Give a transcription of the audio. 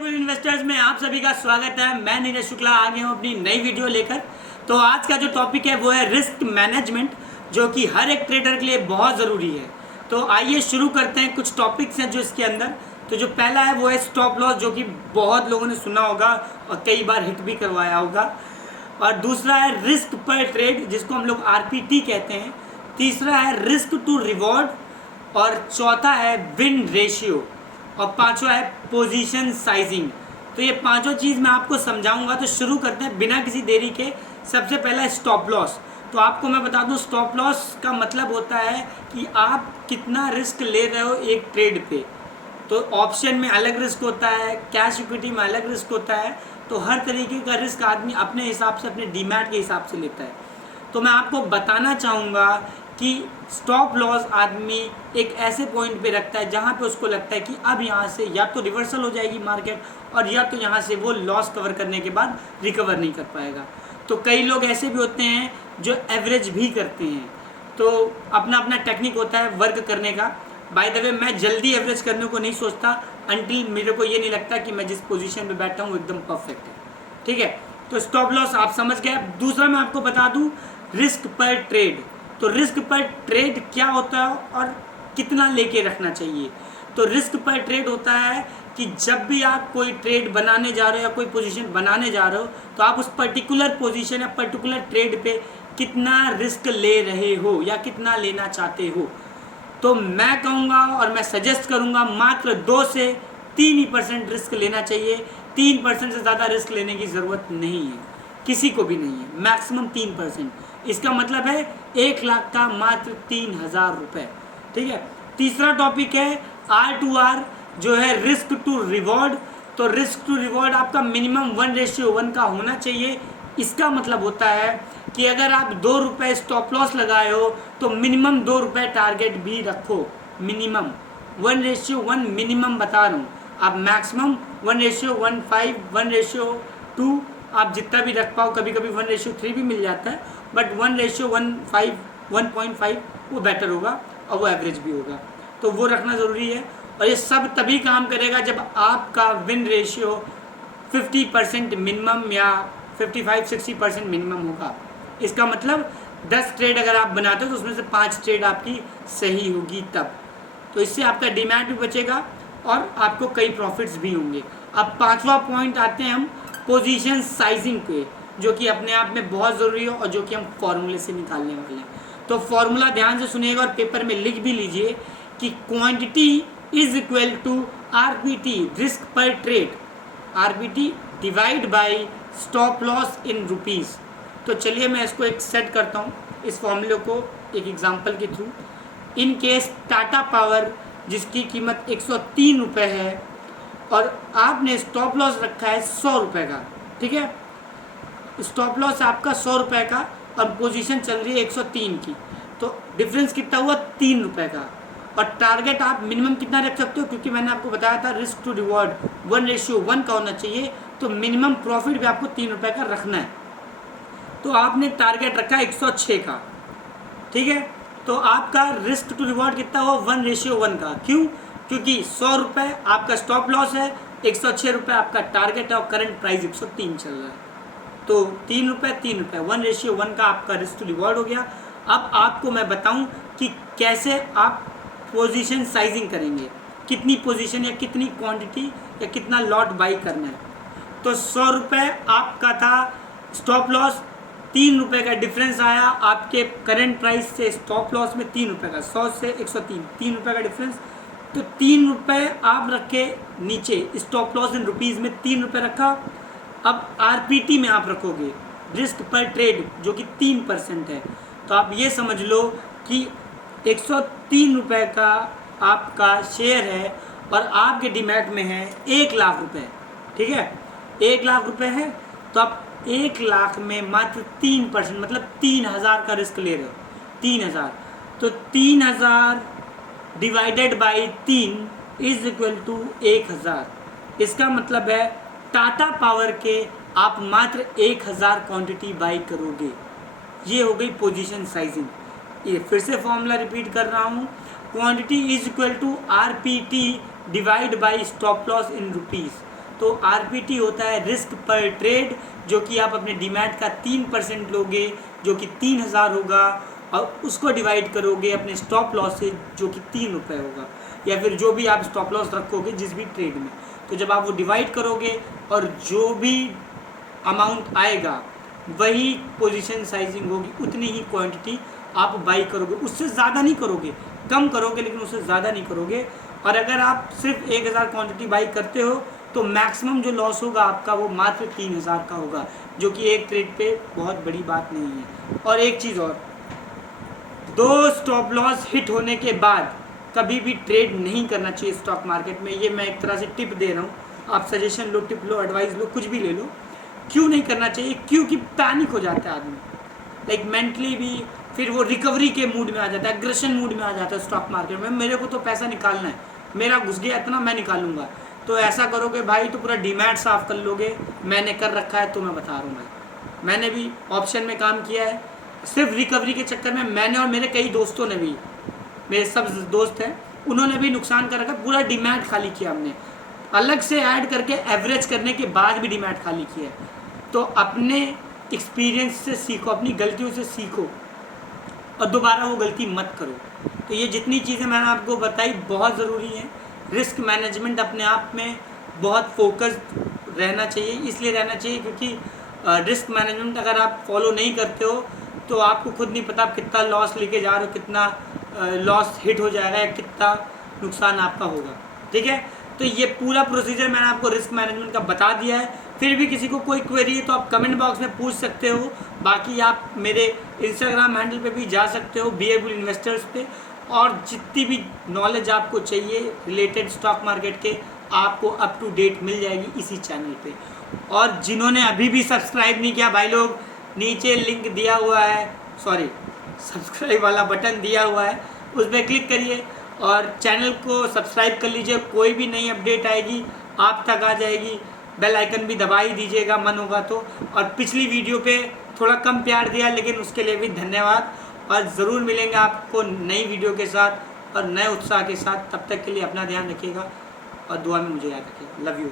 Investors में आप सभी का स्वागत है। मैं नीरज शुक्ला आ गया हूँ अपनी नई वीडियो लेकर। तो आज का जो टॉपिक है वो है रिस्क मैनेजमेंट, जो कि हर एक ट्रेडर के लिए बहुत ज़रूरी है। तो आइए शुरू करते हैं। कुछ टॉपिक्स हैं जो इसके अंदर। तो जो पहला है वो है स्टॉप लॉस, जो कि बहुत लोगों ने सुना होगा और कई बार हिट भी करवाया होगा। और दूसरा है रिस्क पर ट्रेड, जिसको हम लोग RPT कहते हैं। तीसरा है रिस्क टू रिवॉर्ड और चौथा है विन रेशियो और पांचवा है पोजीशन साइजिंग। तो ये पांचों चीज़ मैं आपको समझाऊंगा। तो शुरू करते हैं बिना किसी देरी के। सबसे पहला है स्टॉप लॉस। तो आपको मैं बता दूं, स्टॉप लॉस का मतलब होता है कि आप कितना रिस्क ले रहे हो एक ट्रेड पे। तो ऑप्शन में अलग रिस्क होता है, कैश इक्विटी में अलग रिस्क होता है। तो हर तरीके का रिस्क आदमी अपने हिसाब से, अपने डीमैट के हिसाब से लेता है। तो मैं आपको बताना चाहूँगा कि स्टॉप लॉस आदमी एक ऐसे पॉइंट पे रखता है जहाँ पे उसको लगता है कि अब यहाँ से या तो रिवर्सल हो जाएगी मार्केट, और या तो यहाँ से वो लॉस कवर करने के बाद रिकवर नहीं कर पाएगा। तो कई लोग ऐसे भी होते हैं जो एवरेज भी करते हैं। तो अपना अपना टेक्निक होता है वर्क करने का। बाय द वे, मैं जल्दी एवरेज करने को नहीं सोचता अंटिल मेरे को ये नहीं लगता कि मैं जिस पोजीशन पे बैठा हूँ एकदम परफेक्ट है। ठीक है, तो स्टॉप लॉस आप समझ गए। दूसरा मैं आपको बता दूं रिस्क पर ट्रेड। तो रिस्क पर ट्रेड क्या होता है और कितना लेके रखना चाहिए। तो रिस्क पर ट्रेड होता है कि जब भी आप कोई ट्रेड बनाने जा रहे हो या कोई पोजीशन बनाने जा रहे हो, तो आप उस पर्टिकुलर पोजीशन या पर्टिकुलर ट्रेड पे कितना रिस्क ले रहे हो या कितना लेना चाहते हो। तो मैं कहूँगा और मैं सजेस्ट करूँगा मात्र 2 से 3% रिस्क लेना चाहिए। 3% से ज़्यादा रिस्क लेने की ज़रूरत नहीं है, किसी को भी नहीं है। मैक्सिमम 3%। इसका मतलब है 1 लाख का मात्र 3,000 रुपये। ठीक है। तीसरा टॉपिक है R2R, जो है रिस्क टू रिवॉर्ड। तो रिस्क टू रिवॉर्ड आपका मिनिमम 1:1 का होना चाहिए। इसका मतलब होता है कि अगर आप 2 रुपये स्टॉप लॉस लगाए हो तो मिनिमम 2 रुपये टारगेट भी रखो। मिनिमम 1:1 मिनिमम बता रहा हूँ। आप मैक्सिमम 1:15, 1:2 आप जितना भी रख पाओ। कभी कभी 1:3 भी मिल जाता है, बट 1:15, 1.5 वो बेटर होगा और वो एवरेज भी होगा। तो वो रखना ज़रूरी है। और ये सब तभी काम करेगा जब आपका विन रेशियो 50% मिनिमम या 55-60% मिनिमम होगा। इसका मतलब 10 ट्रेड अगर आप बनाते हो तो उसमें से 5 ट्रेड आपकी सही होगी तब। तो इससे आपका डिमांड भी बचेगा और आपको कई प्रॉफिट्स भी होंगे। अब 5वां पॉइंट आते हैं हम पोजीशन साइजिंग पे, जो कि अपने आप में बहुत ज़रूरी है और जो कि हम फॉर्मूले से निकालने वाले हैं। तो फॉर्मूला ध्यान से सुनिएगा और पेपर में लिख भी लीजिए कि quantity is equal to RPT, risk पर trade, RPT divide by stop loss in rupees. तो चलिए मैं इसको एक सेट करता हूँ, इस फॉर्मूले को एक एग्जांपल के through. In case Tata power, जिसकी कीमत 103 रुपये है और आपने स्टॉप लॉस रखा है 100 रुपये का। ठीक है, स्टॉप लॉस आपका 100 रुपये का और पोजीशन चल रही है 103 की। तो डिफरेंस कितना हुआ? 3 रुपये का। और टारगेट आप मिनिमम कितना रख सकते हो, क्योंकि मैंने आपको बताया था रिस्क टू रिवॉर्ड 1:1 का होना चाहिए। तो मिनिमम प्रॉफिट भी आपको 3 रुपये का रखना है। तो आपने टारगेट रखा 106 का। ठीक है, तो आपका रिस्क टू रिवॉर्ड कितना हुआ? 1:1 का। क्यों? क्योंकि 100 रुपये आपका स्टॉप लॉस है, 106 रुपये आपका टारगेट है और करंट प्राइस 103 चल रहा है। तो 3 रुपये 3 रुपये 1:1 का आपका रिस्क टू रिवॉर्ड हो गया। अब आपको मैं बताऊं कि कैसे आप पोजीशन साइजिंग करेंगे, कितनी पोजीशन या कितनी क्वांटिटी या कितना लॉट बाई करना है। तो 100 रुपये आपका था स्टॉप लॉस, 3 रुपये का डिफरेंस आया आपके करंट प्राइस से स्टॉप लॉस में। 3 रुपये का, 100 से 103, 3 रुपये का डिफरेंस। तो 3 रुपये आप रखे नीचे, स्टॉप लॉस इन रुपीज़ में 3 रुपये रखा। अब RPT में आप रखोगे रिस्क पर ट्रेड, जो कि 3% है। तो आप ये समझ लो कि 103 रुपये का आपका शेयर है और आपके डीमैट में है 1 लाख रुपये। ठीक है, 1 लाख रुपये है। तो आप 1 लाख में मात्र 3% मतलब 3,000 का रिस्क ले रहे हो। 3,000, तो 3,000 divided by 3 is equal to 1,000। इसका मतलब है टाटा पावर के आप मात्र 1,000 क्वांटिटी बाई करोगे। ये हो गई पोजीशन साइजिंग। ये फिर से फॉर्मूला रिपीट कर रहा हूँ, quantity is equal to RPT divide by stop loss in rupees. तो RPT होता है रिस्क पर ट्रेड, जो कि आप अपने डीमैट का 3% लोगे जो कि 3000 होगा, और उसको डिवाइड करोगे अपने स्टॉप लॉस से जो कि 3 रुपये होगा, या फिर जो भी आप स्टॉप लॉस रखोगे जिस भी ट्रेड में। तो जब आप वो डिवाइड करोगे और जो भी अमाउंट आएगा वही पोजीशन साइजिंग होगी, उतनी ही क्वांटिटी आप बाई करोगे, उससे ज़्यादा नहीं करोगे, कम करोगे लेकिन उससे ज़्यादा नहीं करोगे। और अगर आप सिर्फ 1000 क्वांटिटी बाई करते हो तो मैक्सिमम जो लॉस होगा आपका वो मात्र 3000 का होगा, जो कि एक ट्रेड पे बहुत बड़ी बात नहीं है। और एक चीज़ और, 2 स्टॉप लॉस हिट होने के बाद कभी भी ट्रेड नहीं करना चाहिए स्टॉक मार्केट में। ये मैं एक तरह से टिप दे रहा हूँ, आप सजेशन लो, टिप लो, एडवाइस लो, कुछ भी ले लो। क्यों नहीं करना चाहिए? क्योंकि पैनिक हो जाता है आदमी, लाइक मेंटली भी, फिर वो रिकवरी के मूड में आ जाता है, एग्रेशन मूड में आ जाता है स्टॉक मार्केट में। मेरे को तो पैसा निकालना है, मेरा घुस गया इतना, मैं निकालूंगा। तो ऐसा करोगे भाई तो पूरा डीमैट साफ कर लोगे। मैंने कर रखा है तो मैं बता रहा हूँ भाई, मैंने भी ऑप्शन में काम किया है सिर्फ रिकवरी के चक्कर में। मैंने और मेरे कई दोस्तों ने भी, मेरे सब दोस्त हैं, उन्होंने भी नुकसान कर रखा, पूरा डीमैट खाली किया हमने, अलग से ऐड करके एवरेज करने के बाद भी डीमैट खाली किया है। तो अपने एक्सपीरियंस से सीखो, अपनी गलतियों से सीखो और दोबारा वो गलती मत करो। तो ये जितनी चीज़ें मैंने आपको बताई बहुत ज़रूरी हैं। रिस्क मैनेजमेंट अपने आप में बहुत फोकस्ड रहना चाहिए, इसलिए रहना चाहिए क्योंकि रिस्क मैनेजमेंट अगर आप फॉलो नहीं करते हो तो आपको खुद नहीं पता आप कितना लॉस लेके जा रहे हो, कितना लॉस हिट हो जाएगा या कितना नुकसान आपका होगा। ठीक है, तो ये पूरा प्रोसीजर मैंने आपको रिस्क मैनेजमेंट का बता दिया है। फिर भी किसी को कोई क्वेरी है तो आप कमेंट बॉक्स में पूछ सकते हो। बाकी आप मेरे इंस्टाग्राम हैंडल पे भी जा सकते हो, बीए बुल इन्वेस्टर्स पे, और जितनी भी नॉलेज आपको चाहिए रिलेटेड स्टॉक मार्केट के आपको अप टू डेट मिल जाएगी इसी चैनल पे। और जिन्होंने अभी भी सब्सक्राइब नहीं किया भाई लोग, नीचे लिंक दिया हुआ है, सॉरी सब्सक्राइब वाला बटन दिया हुआ है, उस पर क्लिक करिए और चैनल को सब्सक्राइब कर लीजिए। कोई भी नई अपडेट आएगी आप तक आ जाएगी। बेल आइकन भी दबा ही दीजिएगा मन होगा तो। और पिछली वीडियो पे थोड़ा कम प्यार दिया लेकिन उसके लिए भी धन्यवाद। और ज़रूर मिलेंगे आपको नई वीडियो के साथ और नए उत्साह के साथ। तब तक के लिए अपना ध्यान रखिएगा और दुआ में मुझे याद रखिएगा। Love you.